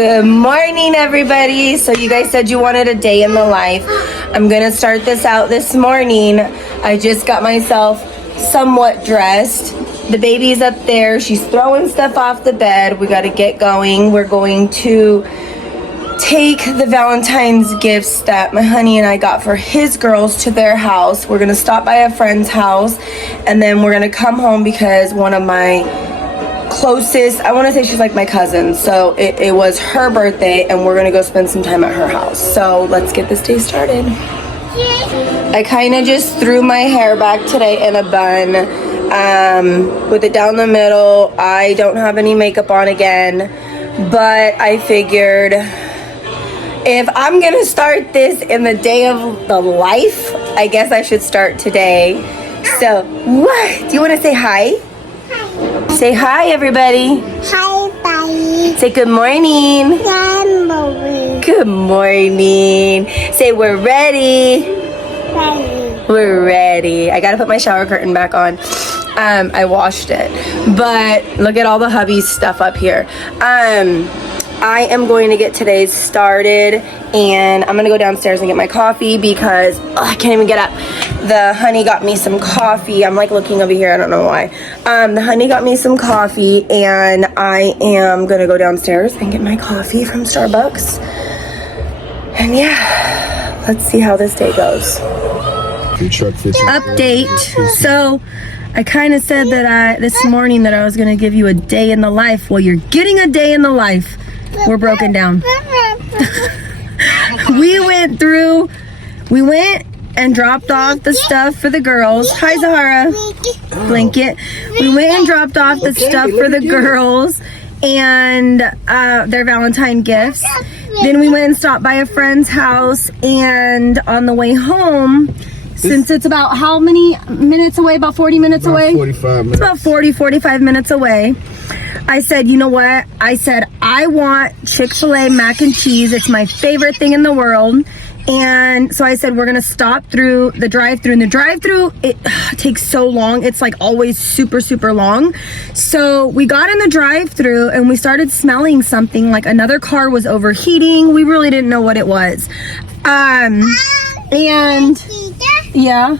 Good morning, everybody. So you guys said you wanted a day in the life. I'm gonna start this out this morning. I just got myself somewhat dressed. The baby's up there. She's throwing stuff off the bed. We gotta get going. We're going to take the Valentine's gifts that my honey and I got for his girls to their house. We're gonna stop by a friend's house and then we're gonna come home because one of my closest, I want to say she's like my cousin, so it was her birthday and we're gonna go spend some time at her house. So let's get this day started. I kind of just threw my hair back today in a bun with it down the middle. I don't have any makeup on again, but I figured if I'm gonna start this in the day of the life, I guess I should start today. So what, do you want to say hi? Say hi, everybody. Hi, buddy. Say good morning. Good morning. Good morning. Say we're ready. Ready. We're ready. I gotta put my shower curtain back on. I washed it, but look at all the hubby's stuff up here. I am going to get today's started and I'm gonna go downstairs and get my coffee because I can't even get up. The honey got me some coffee. I'm like looking over here, I don't know why. The honey got me some coffee and I am gonna go downstairs and get my coffee from Starbucks. And yeah, let's see how this day goes. Update. So I kind of said that this morning that I was gonna give you a day in the life. Well, you're getting a day in the life. We're broken down. We went and dropped off the stuff for the girls. Hi, Zahara. Blanket. We went and dropped off the stuff for the girls and their Valentine gifts. Then we went and stopped by a friend's house, and on the way home, since it's about how many minutes away? About 40 minutes away? 45 minutes. It's about 45 minutes away. I said, you know what? I said, I want Chick-fil-A mac and cheese. It's my favorite thing in the world. And so I said, we're gonna stop through the drive-thru. And the drive-thru, it takes so long. It's like always super, super long. So we got in the drive-thru and we started smelling something, like another car was overheating. We really didn't know what it was. And yeah.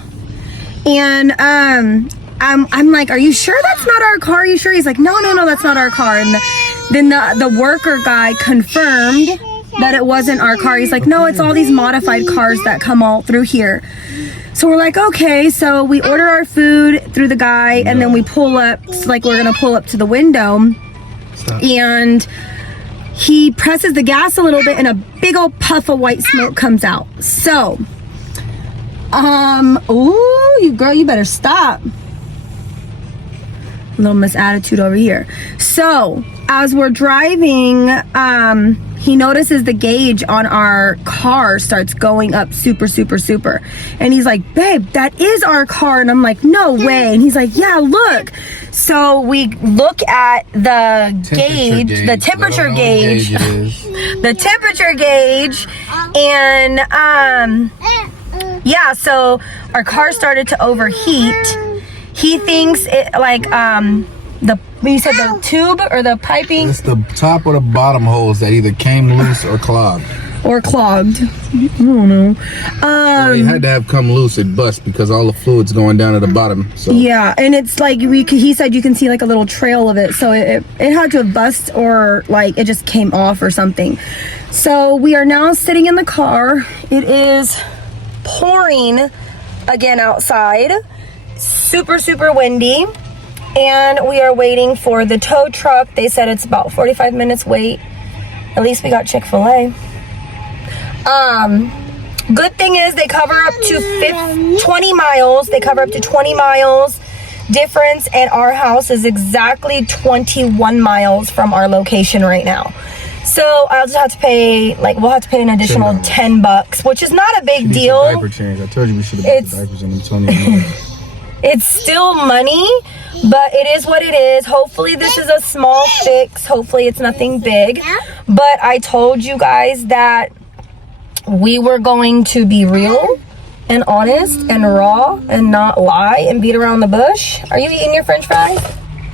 And I'm like, are you sure that's not our car? Are you sure? He's like, no, that's not our car. And then the worker guy confirmed that it wasn't our car. He's like, no, it's all these modified cars that come all through here. So we're like, okay. So we order our food through the guy and then we pull up, like we're gonna pull up to the window. And he presses the gas a little bit and a big old puff of white smoke comes out. So, ooh, you better stop. Little Miss Attitude over here. So as we're driving, he notices the gauge on our car starts going up super, super, super. And he's like, babe, that is our car. And I'm like, no way. And he's like, yeah, look. So we look at the gauge, the temperature gauge, the temperature gauge. And yeah, so our car started to overheat. He thinks it like you said the tube or the piping. It's the top or the bottom holes that either came loose or clogged. I don't know. It had to have come loose. It bust because all the fluid's going down at the bottom. So yeah, and it's like he said you can see like a little trail of it. So it had to have bust or like it just came off or something. So we are now sitting in the car. It is pouring again outside. Super, super windy. And we are waiting for the tow truck. They said it's about 45 minutes wait. At least we got Chick-fil-A. Good thing is they cover up to 20 miles. They cover up to 20 miles difference, and our house is exactly 21 miles from our location right now. So I'll just have to pay, we'll have to pay an additional $10, which is not a big deal. Diaper change. I told you we should have put the diapers in them 20 minutes. It's still money, but it is what it is. Hopefully this is a small fix. Hopefully it's nothing big. But I told you guys that we were going to be real and honest and raw and not lie and beat around the bush. Are you eating your French fries?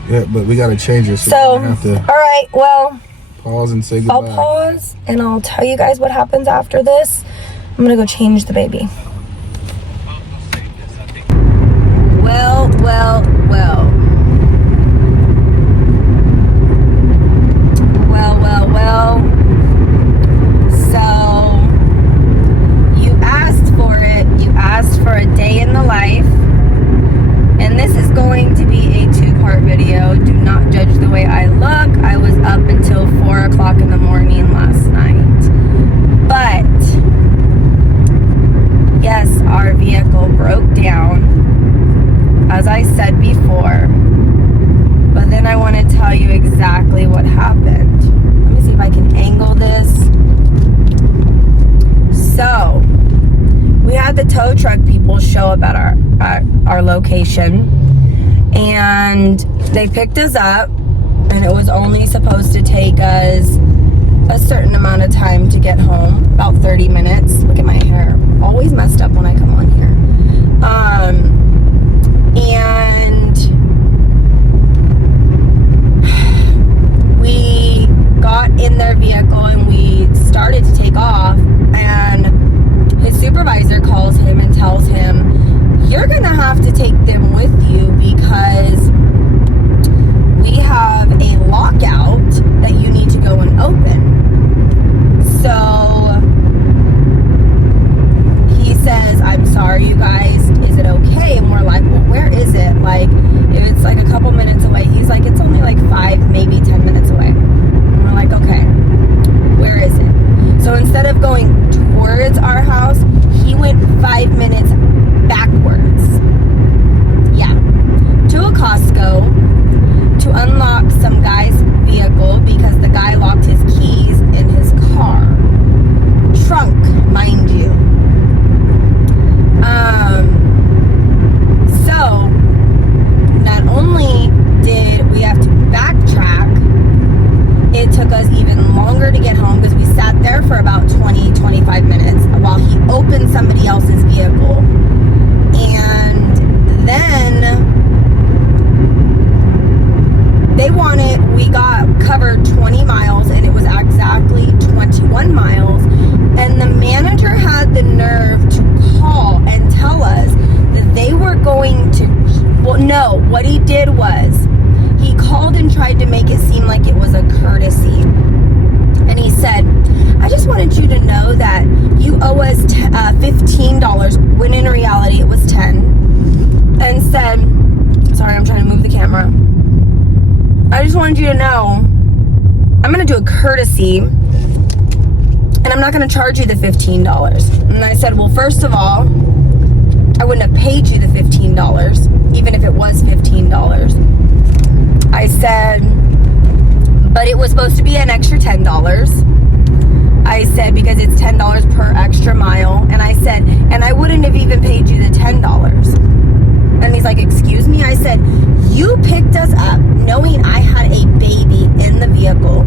Yeah, but we gotta change it. So all right, well, pause and say goodbye. I'll pause and I'll tell you guys what happens after this. I'm gonna go change the baby. Well. So, you asked for it. You asked for a day in the life. And this is going to be a 2-part video. Do not judge the way I look. I was up until 4 o'clock in the morning last night. But, yes, our vehicle broke down, as I said before. But then I want to tell you exactly what happened. Let me see if I can angle this. So, we had the tow truck people show up at our location, and they picked us up, and it was only supposed to take us a certain amount of time to get home, about 30 minutes. Look at my hair, always messed up when I come on here. And we got in their vehicle and we started to take off, and his supervisor calls him and tells him, you're gonna have to take them with you because we have a lockout that you need to go and open. So he says, I'm sorry, you guys, is it okay? And we're like, well, where is it? Like, it's like a couple minutes away. He's like, it's only like 5, maybe 10 minutes away. And we're like, okay, where is it? So instead of going towards our house, he went 5 minutes backwards. Yeah. To a Costco to unlock some guy's vehicle because the guy locked his keys in his car. Trunk, mind you. So, not only did we have to backtrack, it took us even longer to get home because we sat there for about 25 minutes while he opened somebody else's vehicle. And then we got covered 20 miles, and it was exactly 21 miles. And the manager had the nerve to call and tell us that they were going to, well, no, what he did was he called and tried to make it seem like it was a courtesy. And he said, I just wanted you to know that you owe us $15, when in reality it was 10. And said, sorry, I'm trying to move the camera. I just wanted you to know, I'm going to do a courtesy, and I'm not going to charge you the $15. And I said, well, first of all, I wouldn't have paid you the $15, even if it was $15. I said, but it was supposed to be an extra $10. I said, because it's $10 per extra mile. And I said, and I wouldn't have even paid you the $10. And he's like, excuse me? I said, you picked us up knowing I had a baby in the vehicle.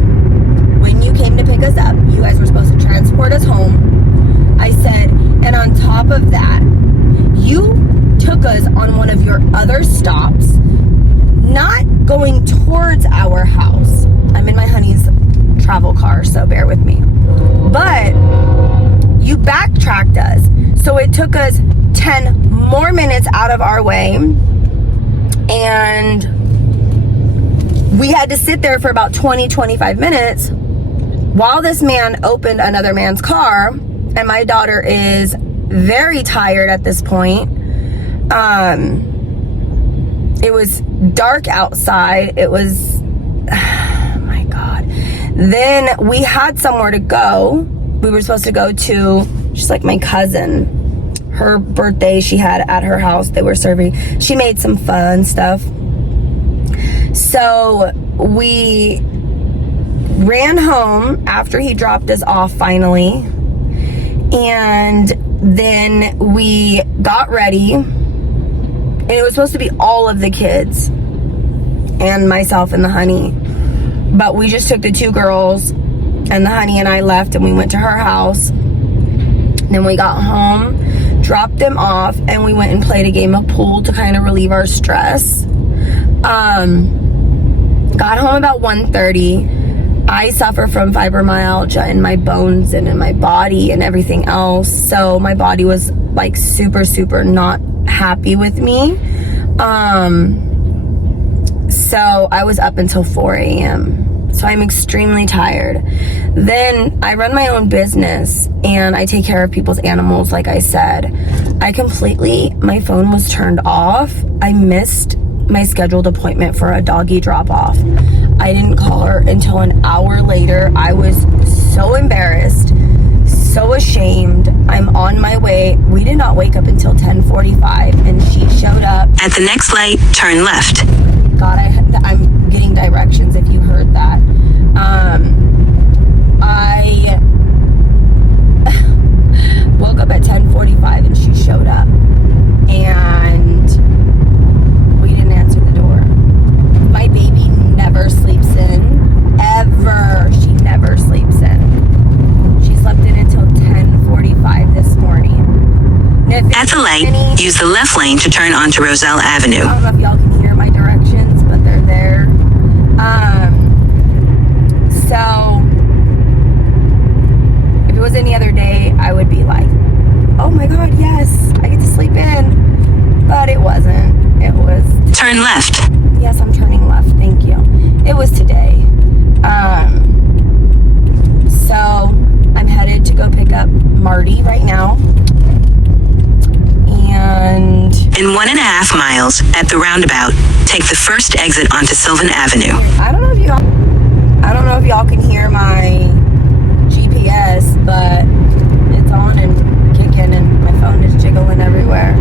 When you came to pick us up, you guys were supposed to transport us home. I said, and on top of that, you took us on one of your other stops, not going towards our house. I'm in my honey's travel car, so bear with me. But you backtracked us. So it took us 10 more minutes out of our way, and we had to sit there for about 20-25 minutes while this man opened another man's car. And my daughter is very tired at this point. It was dark outside. It was, oh my God. Then we had somewhere to go. We were supposed to go to, just like my cousin, her birthday she had at her house. They were serving, she made some fun stuff. So we ran home after he dropped us off finally. And then we got ready. And it was supposed to be all of the kids and myself and the honey. But we just took the 2 girls, and the honey and I left, and we went to her house. Then we got home, dropped them off, and we went and played a game of pool to kind of relieve our stress. Got home about 1:30. I suffer from fibromyalgia in my bones and in my body and everything else. So my body was like super not happy with me. So I was up until 4 a.m. So I'm extremely tired. Then I run my own business and I take care of people's animals, like I said. My phone was turned off. I missed my scheduled appointment for a doggy drop-off. I didn't call her until an hour later. I was so embarrassed, so ashamed. I'm on my way. We did not wake up until 10:45 and she showed up. At the next light, turn left. God, I'm getting directions if you heard that. I woke up at 10:45 and she showed up. And we didn't answer the door. My baby never sleeps in. Ever. She never sleeps in. She slept in until 10:45 this morning. At the light, use the left lane to turn onto Roselle Avenue. I don't know if y'all can hear my directions, but they're there. So if it was any other day, I would be like, oh my God, yes, I get to sleep in. But it wasn't. It was... Turn left. Yes, I'm turning left. Thank you. It was today. So I'm headed to go pick up Marty right now. And in 1.5 miles, at the roundabout, take the first exit onto Sylvan Avenue. I don't know if y'all can hear my GPS, but it's on and kicking and my phone is jiggling everywhere.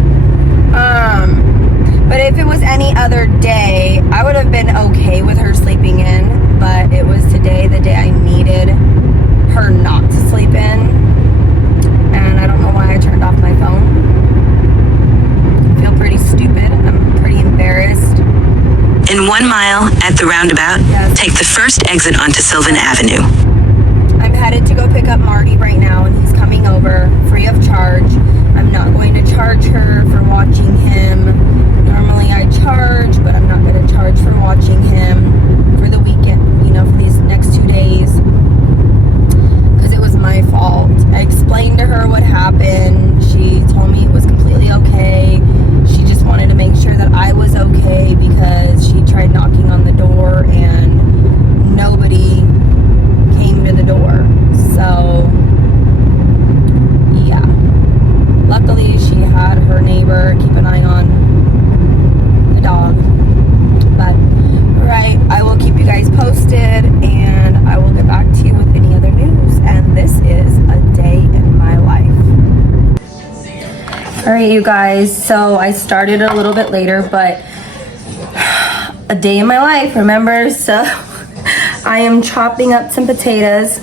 But if it was any other day, I would have been okay with her sleeping in, but it was today, the day I needed her not to sleep in. And I don't know why I turned off my phone. I feel pretty stupid. I'm pretty embarrassed. In 1 mile, at the roundabout, Yes. take the first exit onto Sylvan Avenue. I'm headed to go pick up Marty right now, and he's coming over free of charge. I'm not going to charge her for watching him. Normally I charge, but I'm not going to charge for watching him for the weekend, for these next 2 days, because it was my fault. I explained to her what happened. She told me it was completely okay. She just wanted to make sure that I was okay because she tried knocking on the door and nobody came to the door. So yeah, luckily she had her neighbor keep an eye on the dog. But right, I will keep you guys posted and I will get back to you with any other news. And this is a day in my life. All right, you guys, so I started a little bit later, but a day in my life, remember? So I am chopping up some potatoes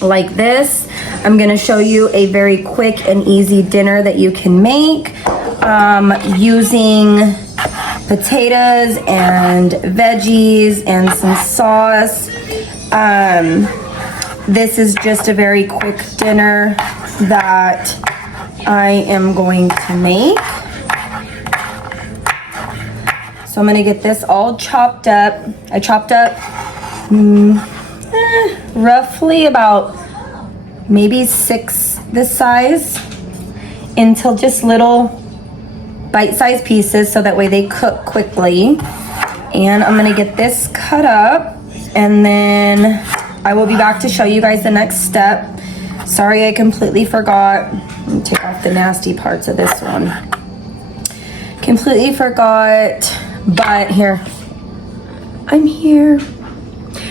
like this. I'm gonna show you a very quick and easy dinner that you can make using potatoes and veggies and some sauce. This is just a very quick dinner that I am going to make. So I'm gonna get this all chopped up. I chopped up roughly about maybe 6 this size into just little bite-sized pieces so that way they cook quickly. And I'm gonna get this cut up and then I will be back to show you guys the next step. Sorry, I completely forgot. Let me take off the nasty parts of this one. Completely forgot, but here, I'm here.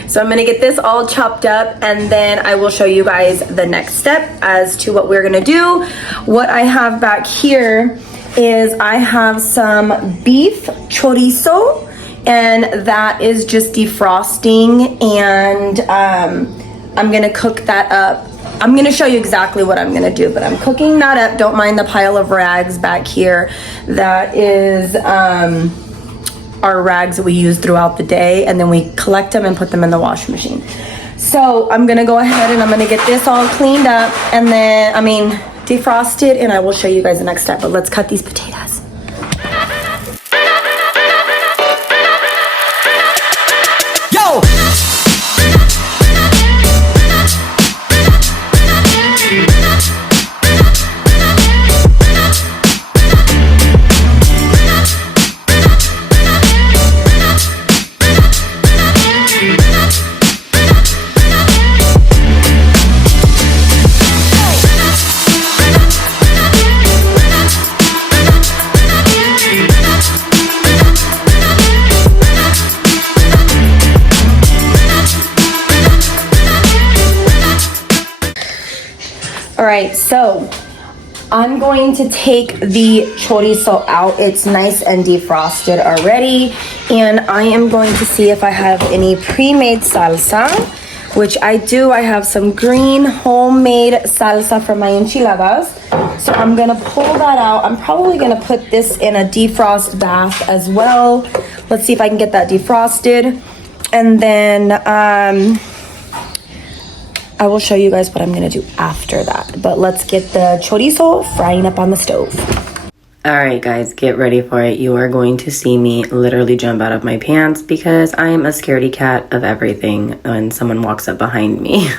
So I'm gonna get this all chopped up and then I will show you guys the next step as to what we're gonna do. What I have back here is I have some beef chorizo and that is just defrosting and I'm gonna cook that up. I'm gonna show you exactly what I'm gonna do, but I'm cooking that up. Don't mind the pile of rags back here. That is our rags that we use throughout the day and then we collect them and put them in the washing machine. So I'm gonna go ahead and I'm gonna get this all cleaned up and then, defrosted, and I will show you guys the next step, but let's cut these potatoes. Yo! All right, so I'm going to take the chorizo out. It's nice and defrosted already. And I am going to see if I have any pre-made salsa, which I do. I have some green homemade salsa for my enchiladas. So I'm gonna pull that out. I'm probably gonna put this in a defrost bath as well. Let's see if I can get that defrosted. And then I will show you guys what I'm gonna do after that. But let's get the chorizo frying up on the stove. All right, guys, get ready for it. You are going to see me literally jump out of my pants because I am a scaredy cat of everything when someone walks up behind me.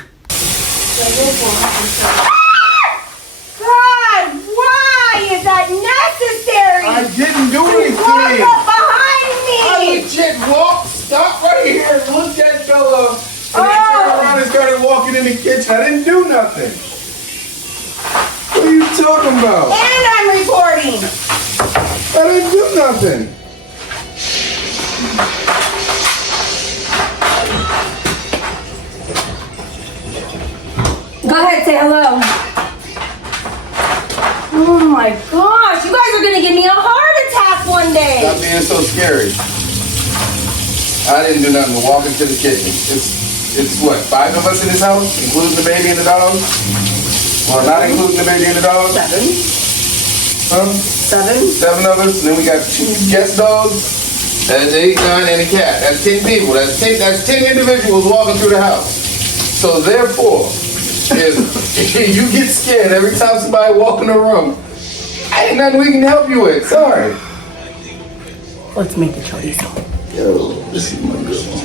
God, why is that necessary? I didn't do anything. Walk up behind me. I legit walked, stop right here, looked at Bella, and then turned around and started walking in the kitchen. I didn't do nothing. What are you talking about? And I'm recording. I didn't do nothing. Go ahead, say hello. Oh my gosh, you guys are gonna give me a heart attack one day. Stop being so scary. I didn't do nothing but walk into the kitchen. It's what, 5 of us in this house, including the baby and the dog? Well, not including the baby and the dog? 7. Huh? 7. 7 of us, and then we got 2 guest dogs. That's 8, 9, and a cat. That's 10 people. That's 10 individuals walking through the house. So therefore, if you get scared every time somebody walk in the room, ain't nothing we can help you with. Sorry. Let's make the chorizo. Yo, this is my good one.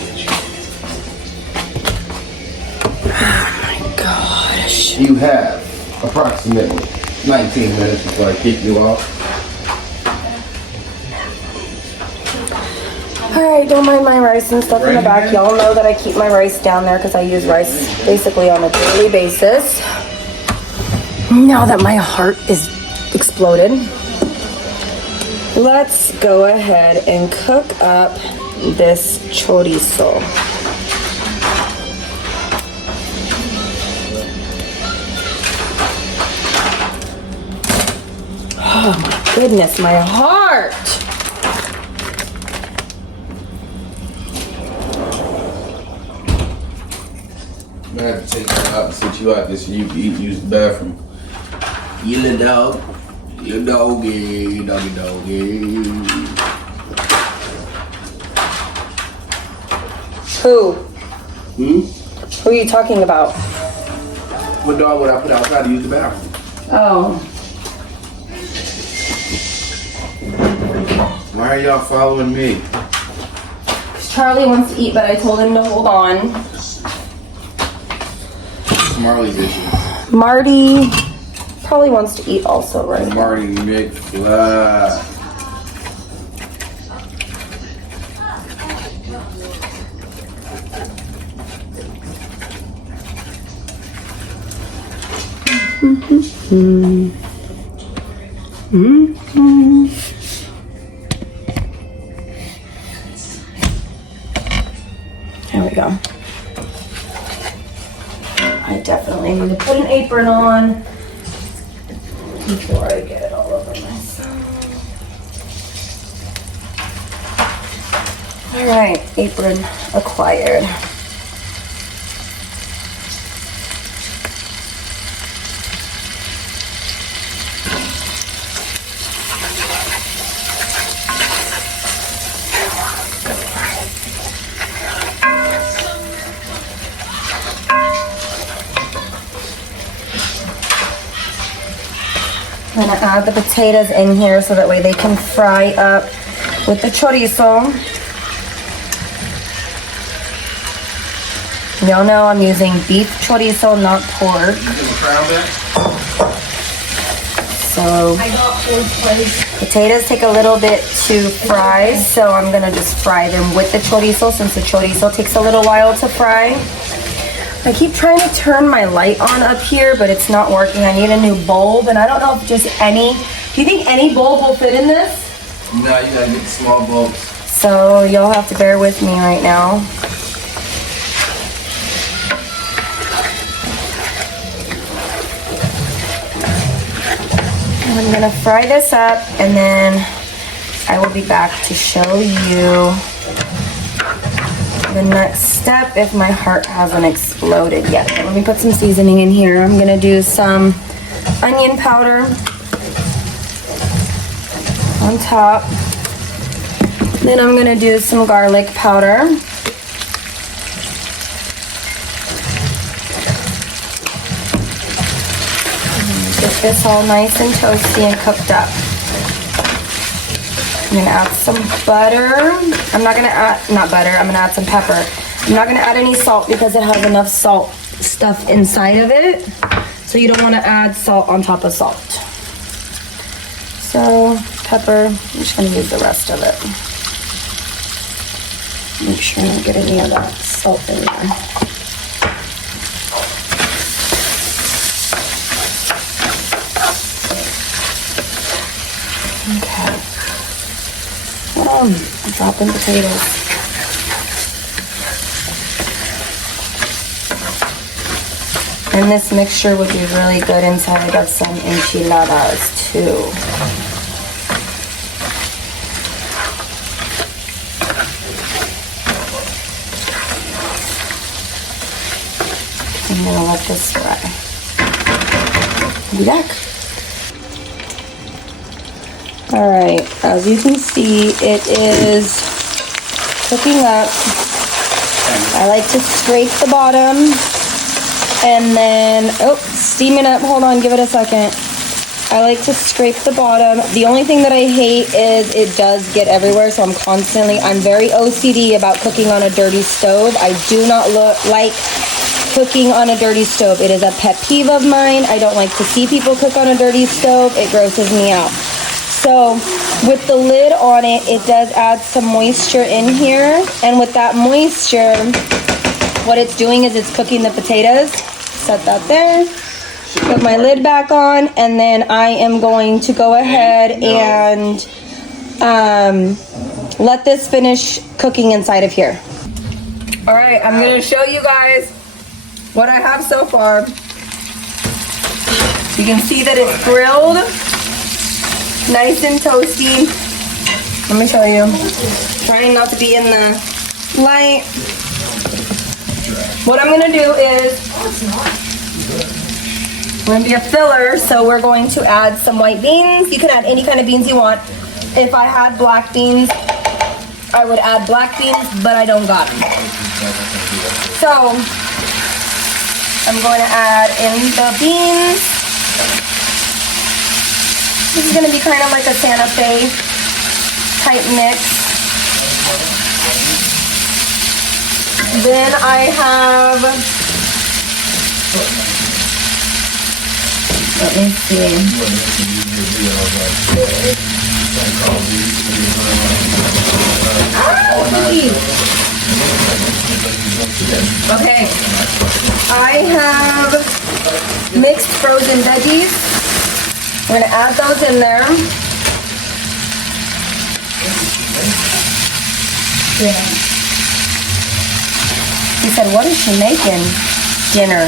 Oh my gosh. You have approximately 19 minutes before I kick you off. Alright, don't mind my rice and stuff in the back. Y'all know that I keep my rice down there because I use rice basically on a daily basis. Now that my heart is exploded, let's go ahead and cook up this chorizo. Oh my goodness, my heart! I'm gonna have to take you out and sit you out this so you can use the bathroom. You little dog. You doggy, doggy. Who? Hmm? Who are you talking about? What dog would I put outside to use the bathroom? Oh. Why are y'all following me? Charlie wants to eat, but I told him to hold on. It's Marley's issue. Marty probably wants to eat also, right? Marty McFly. There we go. I definitely need to put an apron on before I get it all over myself. All right, apron acquired. I'm gonna add the potatoes in here so that way they can fry up with the chorizo. Y'all know I'm using beef chorizo, not pork. So potatoes take a little bit to fry, so I'm gonna just fry them with the chorizo since the chorizo takes a little while to fry. I keep trying to turn my light on up here, but it's not working. I need a new bulb, and I don't know if just any... Do you think any bulb will fit in this? No, you gotta get the small bulbs. So y'all have to bear with me right now. I'm gonna fry this up and then I will be back to show you the next step if my heart hasn't exploded yet. So let me put some seasoning in here. I'm gonna do some onion powder on top. Then I'm gonna do some garlic powder. Get this all nice and toasty and cooked up. I'm gonna add some butter. I'm gonna add some pepper. I'm not gonna add any salt because it has enough salt stuff inside of it. So you don't wanna add salt on top of salt. So, pepper, I'm just gonna use the rest of it. Make sure I don't get any of that salt in there. Okay. I'm dropping potatoes. And this mixture would be really good inside of some enchiladas too. I'm gonna let this fry. I'll be back. All right, as you can see, it is cooking up. I like to scrape the bottom and then, steaming up. Hold on, give it a second. I like to scrape the bottom. The only thing that I hate is it does get everywhere, so I'm very OCD about cooking on a dirty stove. I do not like cooking on a dirty stove. It is a pet peeve of mine. I don't like to see people cook on a dirty stove. It grosses me out. So with the lid on it, it does add some moisture in here. And with that moisture, what it's doing is it's cooking the potatoes. Set that there. Put my lid back on, and then I am going to go ahead and let this finish cooking inside of here. All right, I'm gonna show you guys what I have so far. You can see that it's grilled, nice and toasty. Let me show you. Trying not to be in the light. What I'm gonna do is, we're gonna be a filler, so we're going to add some white beans. You can add any kind of beans you want. If I had black beans, I would add black beans, but I don't got them. So, I'm going to add in the beans. This is gonna be kind of like a Santa Fe type mix. Then I have, let me see. Okay, I have mixed frozen veggies. We're gonna add those in there. Yeah. He said, what is she making? Dinner.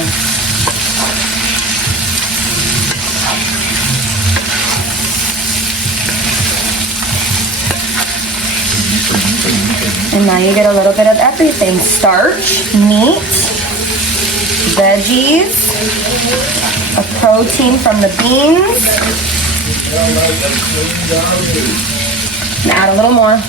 And now you get a little bit of everything. Starch, meat, veggies, a protein from the beans. And add a little more.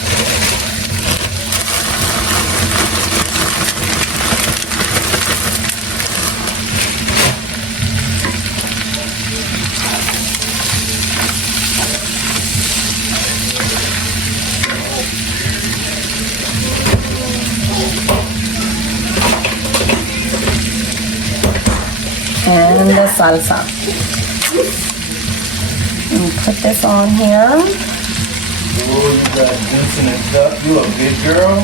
And the salsa. And put this on here. Oh, you got this in a cup. You a big girl?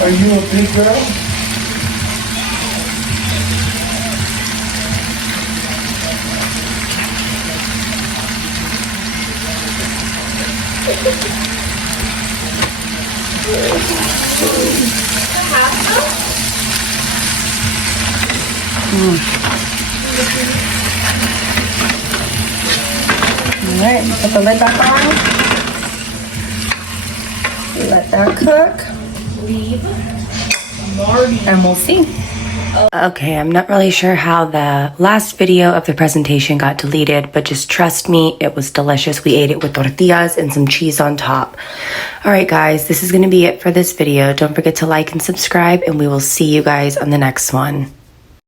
Are you a big girl? right, put the lid back on. Let that cook. And we'll see. Okay, I'm not really sure how the last video of the presentation got deleted, but just trust me, it was delicious. We ate it with tortillas and some cheese on top. All right, guys, this is going to be it for this video. Don't forget to like and subscribe, and we will see you guys on the next one.